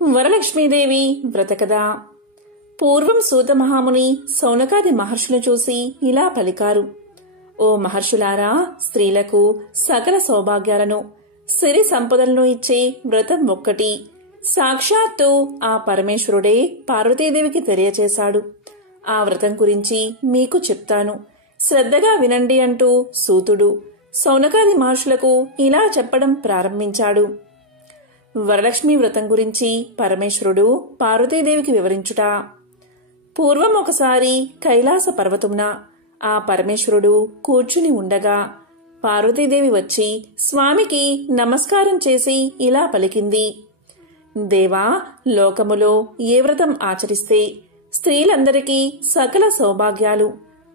వరలక్ష్మీదేవి వ్రతకథ. పూర్వం సూత మహాముని సౌనకాది మహర్షులను చూసి ఇలా పలికారు. ఓ మహర్షులారా, స్త్రీలకు సకల సౌభాగ్యాలను సిరి సంపదలను ఇచ్చే వ్రతం ఒక్కటి సాక్షాత్తు ఆ పరమేశ్వరుడే పార్వతీదేవికి తెలియచేశాడు. ఆ వ్రతం గురించి మీకు చెప్తాను, శ్రద్ధగా వినండి అంటూ సూతుడు సౌనకాది మహర్షులకు ఇలా చెప్పడం ప్రారంభించాడు. వరలక్ష్మీ వ్రతం గురించి పరమేశ్వరుడు పార్వతీదేవికి వివరించుట. పూర్వం ఒకసారి కైలాస పర్వతమున ఆ పరమేశ్వరుడు కూర్చుని ఉండగా పార్వతీదేవి వచ్చి స్వామికి నమస్కారం చేసి ఇలా పలికింది. దేవా, లోకములో ఏ వ్రతం ఆచరిస్తే స్త్రీలందరికీ సకల సౌభాగ్యాలు,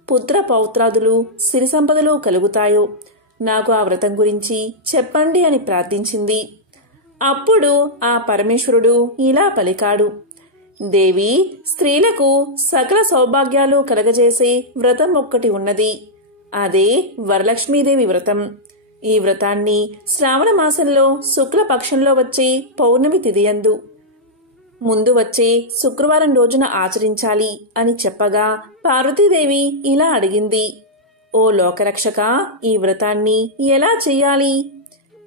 పుత్ర పౌత్రాదులు, సిరి సంపదలు కలుగుతాయో నాకు ఆ వ్రతం గురించి చెప్పండి అని ప్రార్థించింది. అప్పుడు ఆ పరమేశ్వరుడు ఇలా పలికాడు. దేవి, స్త్రీలకు సకల సౌభాగ్యాలు కలగజేసే వ్రతం ఒక్కటి ఉన్నది. అదే వరలక్ష్మీదేవి వ్రతం. ఈ వ్రతాన్ని శ్రావణ మాసంలో శుక్లపక్షంలో వచ్చే పౌర్ణమి తిథియందు ముందు వచ్చే శుక్రవారం రోజున ఆచరించాలి అని చెప్పగా పార్వతీదేవి ఇలా అడిగింది. ఓ లోకరక్షక, ఈ వ్రతాన్ని ఎలా చెయ్యాలి?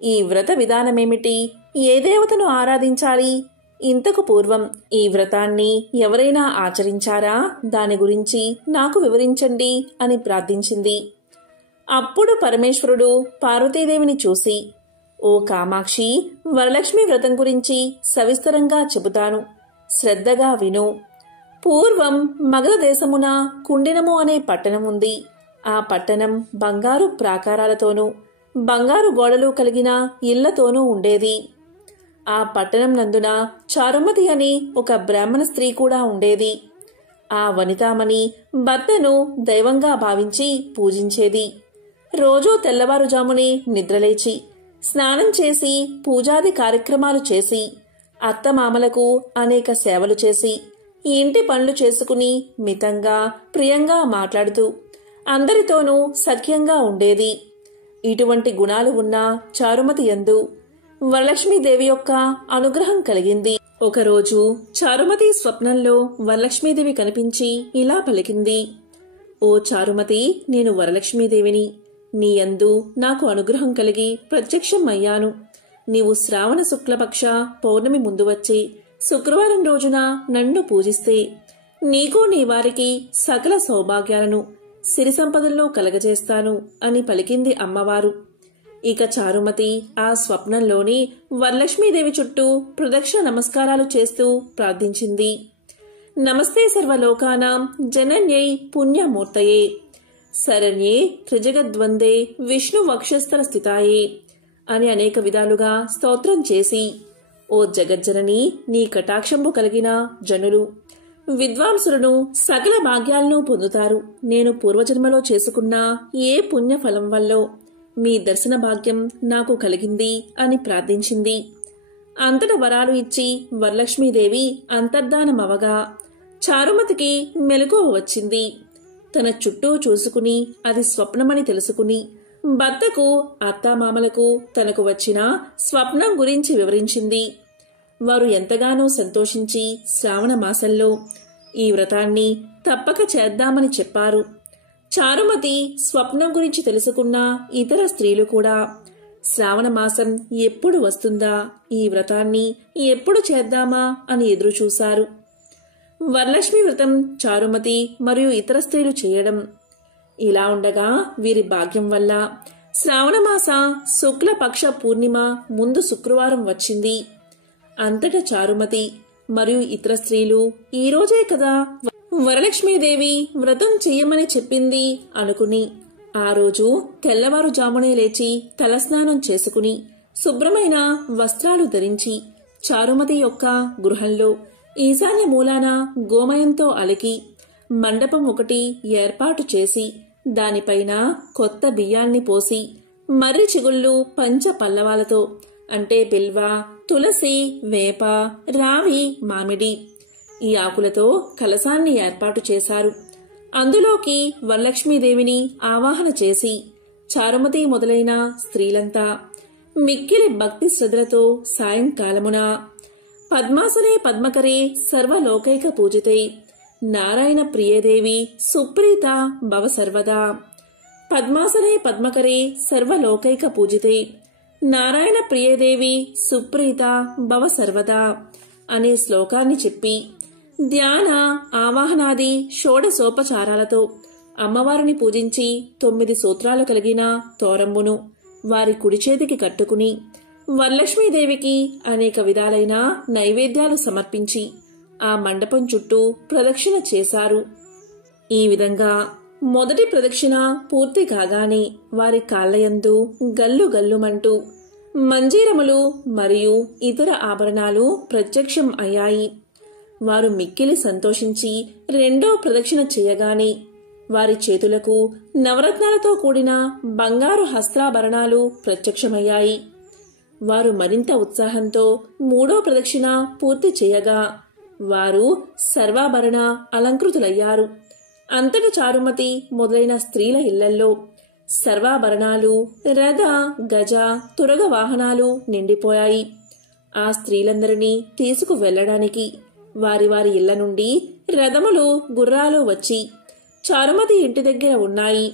ఈ వ్రత విధానమేమిటి? ఏ దేవతను ఆరాధించాలి? ఇంతకు పూర్వం ఈ వ్రతాన్ని ఎవరైనా ఆచరించారా? దాని గురించి నాకు వివరించండి అని ప్రార్థించింది. అప్పుడు పరమేశ్వరుడు పార్వతీదేవిని చూసి, ఓ కామాక్షి, వరలక్ష్మి వ్రతం గురించి సవిస్తరంగా చెబుతాను, శ్రద్ధగా విను. పూర్వం మగధ దేశమున కుండినము అనే పట్టణం ఉంది. ఆ పట్టణం బంగారు ప్రాకారాలతోనూ బంగారు గోడలు కలిగిన ఇళ్లతోనూ ఉండేది. ఆ పట్టణం నందున చారుమతి అని ఒక బ్రాహ్మణ స్త్రీ కూడా ఉండేది. ఆ వనితామణి భర్తను దైవంగా భావించి పూజించేది. రోజూ తెల్లవారుజామునే నిద్రలేచి స్నానం చేసి పూజాది కార్యక్రమాలు చేసి అత్తమామలకు అనేక సేవలు చేసి ఇంటి పనులు చేసుకుని మితంగా ప్రియంగా మాట్లాడుతూ అందరితోనూ సఖ్యంగా ఉండేది. ఇటువంటి గుణాలు ఉన్న చారుమతి యందు వరలక్ష్మీదేవి యొక్క అనుగ్రహం కలిగింది. ఒకరోజు చారుమతి స్వప్నంలో వరలక్ష్మీదేవి కనిపించి ఇలా పలికింది. ఓ చారుమతి, నేను వరలక్ష్మీదేవిని. నీ యందు నాకు అనుగ్రహం కలిగి ప్రత్యక్షం అయ్యాను. నీవు శ్రావణ శుక్లపక్ష పౌర్ణమి ముందు వచ్చి శుక్రవారం రోజున నన్ను పూజిస్తే నీకు నీ వారికి సకల సౌభాగ్యాలను సిరి సంపదలను కలగజేస్తాను అని పలికింది అమ్మవారు. ఇక చారుమతి ఆ స్వప్నంలోని వరలక్ష్మీదేవి చుట్టూ ప్రదక్షిణ నమస్కారాలు చేస్తూ ప్రార్థించింది. నమస్తే సర్వలోకానాం జనన్యై పుణ్యమూర్తయే శరణ్యే త్రిజగద్వందే విష్ణు వక్షస్థల స్థితాయే అని అనేక విధాలుగా స్తోత్రం చేసి, ఓ జగజ్జనని, నీ కటాక్షంబు కలిగిన జనులు విద్వాంసులను సకల భాగ్యాలను పొందుతారు. నేను పూర్వజన్మలో చేసుకున్న ఏ పుణ్యఫలం వల్లో మీ దర్శన భాగ్యం నాకు కలిగింది అని ప్రార్థించింది. అంతట వరాలు ఇచ్చి వరలక్ష్మీదేవి అంతర్ధానమవగా చారుమతికి మెలకువ వచ్చింది. తన చుట్టూ చూసుకుని అది స్వప్నమని తెలుసుకుని భర్తకు అత్తామామలకు తనకు వచ్చిన స్వప్నం గురించి వివరించింది. వారు ఎంతగానో సంతోషించి శ్రావణ మాసంలో ఈ వ్రతాన్ని తప్పక చేద్దామని చెప్పారు. చారుమతి స్వప్నం గురించి తెలుసుకున్న ఇతర స్త్రీలు కూడా శ్రావణ మాసం ఎప్పుడు వస్తుందా, ఈ వ్రతాన్ని ఎప్పుడు చేద్దామా అని ఎదురుచూశారు. వరలక్ష్మి వ్రతం చారుమతి మరియు ఇతర స్త్రీలు చేయడం ఇలా ఉండగా వీరి భాగ్యం వల్ల శ్రావణమాస శుక్లపక్ష పూర్ణిమ ముందు శుక్రవారం వచ్చింది. అంతటా చారుమతి మరియు ఇతర స్త్రీలు ఈ రోజే కదా వరలక్ష్మీదేవి వ్రతం చెయ్యమని చెప్పింది అనుకుని ఆ రోజు తెల్లవారుజామునే లేచి తలస్నానం చేసుకుని శుభ్రమైన వస్త్రాలు ధరించి చారుమతి యొక్క గృహంలో ఈశాన్య మూలాన గోమయంతో అలికి మండపం ఒకటి ఏర్పాటు చేసి దానిపైన కొత్త బియ్యాన్ని పోసి మర్రి చిగుళ్ళు పంచ పల్లవాలతో అంటే బిల్వ, తులసి, వేప, రావి, మామిడి ఈ ఆకులతో కలశాన్ని ఏర్పాటు చేశారు. అందులోకి వరలక్ష్మీదేవిని ఆవాహన చేసి చారుమతి మొదలైన స్త్రీలంతా మిక్కిలి భక్తి శ్రద్ధలతో సాయంకాలమున పద్మాసనే పద్మకరే సర్వలోకైక పూజితే నారాయణ ప్రియదేవి సుప్రీత భవ సర్వదా. పద్మాసనే పద్మకరే సర్వలోకైక పూజితే నారాయణ ప్రియదేవి సుప్రీత భవ సర్వదా అనే శ్లోకాన్ని చెప్పి ధ్యాన ఆవాహనాది షోడశోపచారాలతో అమ్మవారిని పూజించి 9 సూత్రాలు కలిగిన తోరంబును వారి కుడి చేతికి కట్టుకుని వరలక్ష్మీదేవికి అనేక విధాలైన నైవేద్యాలు సమర్పించి ఆ మండపం చుట్టూ ప్రదక్షిణ చేశారు. ఈ విధంగా మొదటి ప్రదక్షిణ పూర్తి కాగానే వారి కాళ్లయందు గల్లు గల్లుమంటూ మంజీరములు మరియు ఇతర ఆభరణాలు ప్రత్యక్షం అయ్యాయి. వారు మిక్కిలి సంతోషించి రెండో ప్రదక్షిణ చేయగానే వారి చేతులకు నవరత్నాలతో కూడిన బంగారు హస్త్రాభరణాలు ప్రత్యక్షమయ్యాయి. వారు మరింత ఉత్సాహంతో మూడో ప్రదక్షిణ పూర్తి చేయగా వారు సర్వాభరణ అలంకృతులయ్యారు. అంతట చారుమతి మొదలైన స్త్రీల ఇళ్లల్లో సర్వాభరణాలు, రథ, గజ, తురగ వాహనాలు నిండిపోయాయి. ఆ స్త్రీలందరినీ తీసుకు వెళ్లడానికి వారి వారి ఇళ్ల నుండి రథములు, గుర్రాలు వచ్చి చారుమతి ఇంటి దగ్గర ఉన్నాయి.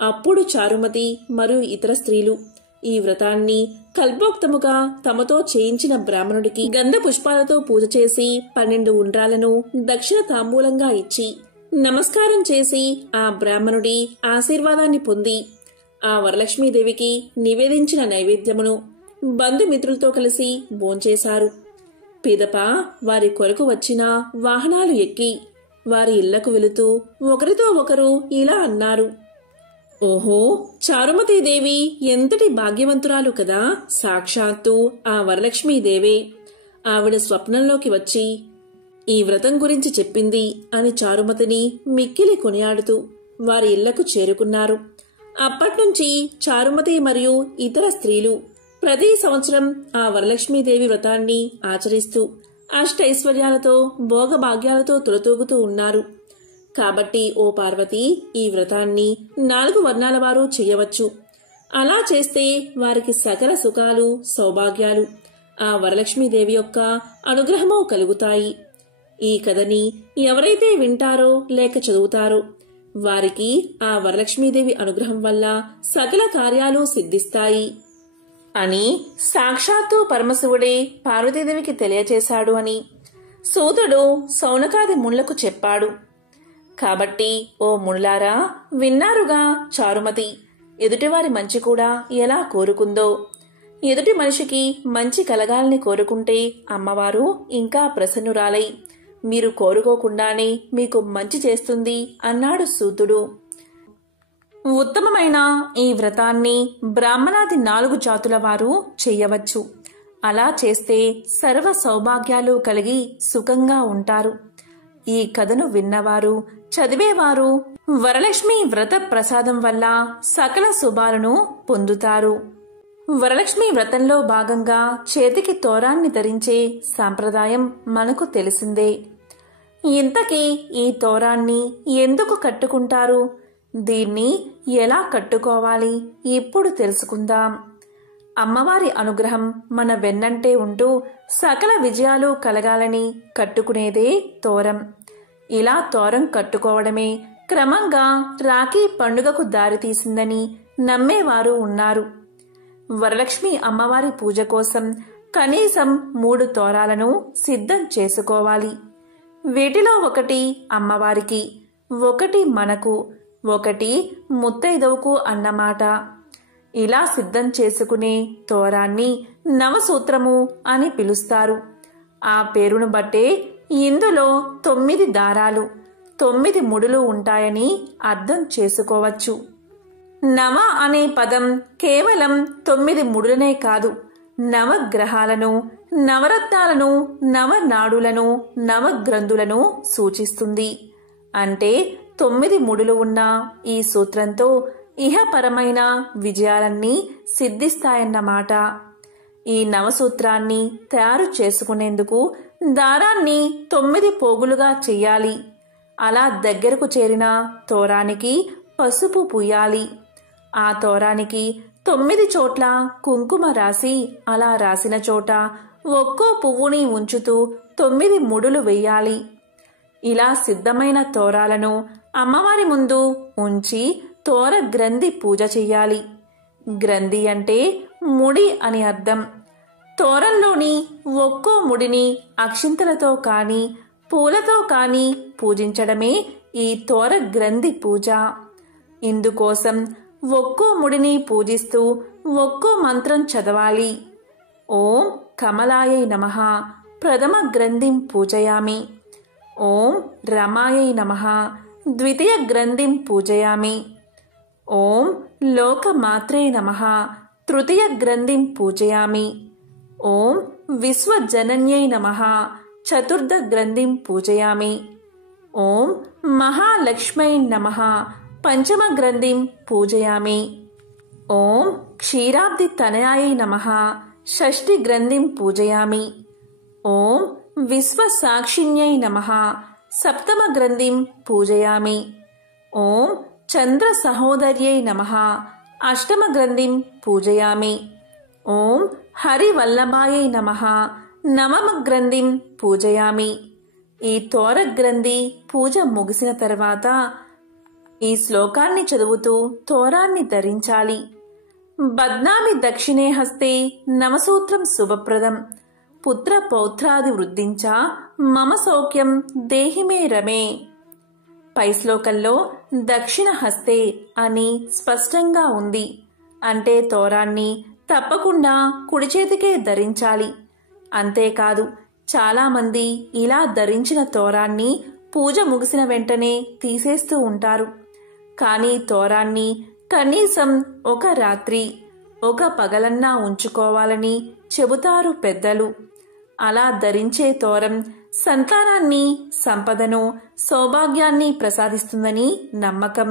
అప్పుడు చారుమతి మరియు ఇతర స్త్రీలు ఈ వ్రతాన్ని కల్పోక్తముగా తమతో చేయించిన బ్రాహ్మణుడికి గంధ పుష్పాలతో పూజ చేసి 12 ఉండ్రాలను దక్షిణ తాంబూలంగా ఇచ్చి నమస్కారం చేసి ఆ బ్రాహ్మణుడి ఆశీర్వాదాన్ని పొంది ఆ వరలక్ష్మీదేవికి నివేదించిన నైవేద్యమును బంధుమిత్రులతో కలిసి భోంచేశారు. పిదప వారి కొరకు వచ్చిన వాహనాలు ఎక్కి వారి ఇళ్లకు వెళుతూ ఒకరితో ఒకరు ఇలా అన్నారు. ఓహో, చారుమతీదేవి ఎంతటి భాగ్యవంతురాలు కదా! సాక్షాత్తు ఆ వరలక్ష్మీదేవే. ఆవిడ స్వప్నంలోకి వచ్చి ఈ వ్రతం గురించి చెప్పింది అని చారుమతిని మిక్కిలి కొనియాడుతూ వారి ఇళ్లకు చేరుకున్నారు. అప్పట్నుంచి చారుమతి మరియు ఇతర స్త్రీలు ప్రతి సంవత్సరం ఆ వరలక్ష్మీదేవి వ్రతాన్ని ఆచరిస్తూ అష్టైశ్వర్యాలతో భోగభాగ్యాలతో తులతూగుతూ ఉన్నారు. కాబట్టి ఓ పార్వతి, ఈ వ్రతాన్ని 4 వర్ణాల వారు చెయ్యవచ్చు. అలా చేస్తే వారికి సకల సుఖాలు, సౌభాగ్యాలు, ఆ వరలక్ష్మీదేవి యొక్క అనుగ్రహమూ కలుగుతాయి. ఈ కథని ఎవరైతే వింటారో లేక చదువుతారో వారికి ఆ వరలక్ష్మీదేవి అనుగ్రహం వల్ల సకల కార్యాలు సిద్ధిస్తాయి అని సాక్షాత్తు పరమశివుడే పార్వతీదేవికి తెలియచేశాడు అని సూతుడు శౌనకాది మునులకు చెప్పాడు. కాబట్టి ఓ మునులారా, విన్నారుగా చారుమతి ఎదుటివారి మంచి కూడా ఎలా కోరుకుందో. ఎదుటి మనిషికి మంచి కలగాలని కోరుకుంటే అమ్మవారు ఇంకా ప్రసన్నురాలై మీరు కోరుకోకుండానే మీకు మంచి చేస్తుంది అన్నాడు సూతుడు. ఉత్తమమైన ఈ వ్రతాన్ని బ్రాహ్మణాది 4 జాతుల వారు చెయ్యవచ్చు. అలా చేస్తే సర్వ సౌభాగ్యాలు కలిగి సుఖంగా ఉంటారు. ఈ కథను విన్నవారు, చదివేవారు వరలక్ష్మి వ్రత ప్రసాదం వల్ల సకల శుభాలను పొందుతారు. వరలక్ష్మి వ్రతంలో భాగంగా చేతికి తోరాన్ని ధరించే సాంప్రదాయం మనకు తెలిసిందే. ఇంతకీ ఈ తోరాన్ని ఎందుకు కట్టుకుంటారు? దీన్ని ఎలా కట్టుకోవాలి ఇప్పుడు తెలుసుకుందాం. అమ్మవారి అనుగ్రహం మన వెన్నంటే ఉంటూ సకల విజయాలు కలగాలని కట్టుకునేదే తోరం. ఇలా తోరం కట్టుకోవడమే క్రమంగా రాఖీ పండుగకు దారితీసిందని నమ్మేవారు ఉన్నారు. వరలక్ష్మి అమ్మవారి పూజ కోసం కనీసం 3 తోరాలను సిద్ధం చేసుకోవాలి. వీటిలో ఒకటి అమ్మవారికి, ఒకటి మనకు, ఒకటి ముత్తైదవుకు అన్నమాట. ఇలా సిద్ధం చేసుకునే తోరాన్ని నవసూత్రము అని పిలుస్తారు. ఆ పేరును బట్టే ఇందులో 9 దారాలు, 9 ముడులు ఉంటాయని అర్థం చేసుకోవచ్చు. నవ అనే పదం కేవలం 9 ముడులనే కాదు, నవగ్రహాలను, నవరత్నాలను, నవనాడులను, నవగ్రంథులను సూచిస్తుంది. అంటే 9 ముడులు ఉన్న ఈ సూత్రంతో ఇహపరమైన విజయాలన్నీ సిద్ధిస్తాయన్నమాట. ఈ నవసూత్రాన్ని తయారు చేసుకునేందుకు దారాన్ని 9 పోగులుగా చెయ్యాలి. అలా దగ్గరకు చేరిన తోరానికి పసుపు పూయాలి. ఆ తోరానికి 9 చోట్ల కుంకుమ రాసి, అలా రాసిన చోట ఒక్కో పువ్వుని ఉంచుతూ 9 ముడులు వేయాలి. ఇలా సిద్ధమైన తోరాలను అమ్మవారి ముందు ఉంచి తోర గ్రంథి పూజ చెయ్యాలి. గ్రంథి అంటే ముడి అని అర్థం. తోరంలోని ఒక్కో ముడిని అక్షింతలతో కానీ పూలతో కానీ పూజించడమే ఈ తోర గ్రంథి పూజ. ఇందుకోసం ఒక్కో ముడిని పూజిస్తూ ఒక్కో మంత్రం చదవాలి. ఓం కమలాయై నమః ప్రథమ గ్రంథిం పూజయామి. ఓం రమాయై నమః ద్వితీయ గ్రంథిం పూజయామి. ఓం లోకమాత్రే నమః తృతీయ గ్రంథిం పూజయామి. ఓం విశ్వజనన్యై నమః చతుర్థ గ్రంథిం పూజయామి. ఓం మహాలక్ష్మై నమః పంచమ గ్రంథిం పూజయామి. ఓం క్షీరాబ్ది తనయాయై నమః షష్ఠి గ్రంథిం పూజయామి. ఓం విశ్వసాక్షిణ్యై నమః సప్తమ గ్రంథిం పూజయామి. ఓం చంద్ర సహోదర్యై నమః అష్టమ గ్రంథిం పూజయామి. ఓం హరివల్లభాయై నమః నవమ గ్రంథిం పూజయామి. ఈ తోర గ్రంథి పూజ ముగిసిన తర్వాత ఈ శ్లోకాన్ని చదువుతూ తోరాన్ని ధరించాలి. బద్నామి దక్షిణే హస్తే నవసూత్రం శుభప్రదం పుత్ర పౌత్రాది వృద్ధించ మమ సౌఖ్యం దేహిమే రమే. పై శ్లోకంలో దక్షిణ హస్తే అని స్పష్టంగా ఉంది. అంటే తోరాన్ని తప్పకుండా కుడి చేతికే ధరించాలి. అంతేకాదు చాలామంది ఇలా ధరించిన తోరాన్ని పూజ ముగిసిన వెంటనే తీసేస్తూ ఉంటారు. కానీ తోరాన్ని కనీసం ఒక రాత్రి ఒక పగలన్నా ఉంచుకోవాలని చెబుతారు పెద్దలు. అలా ధరించే తోరం సంతానాన్ని, సంపదను, సౌభాగ్యాన్ని ప్రసాదిస్తుందని నమ్మకం.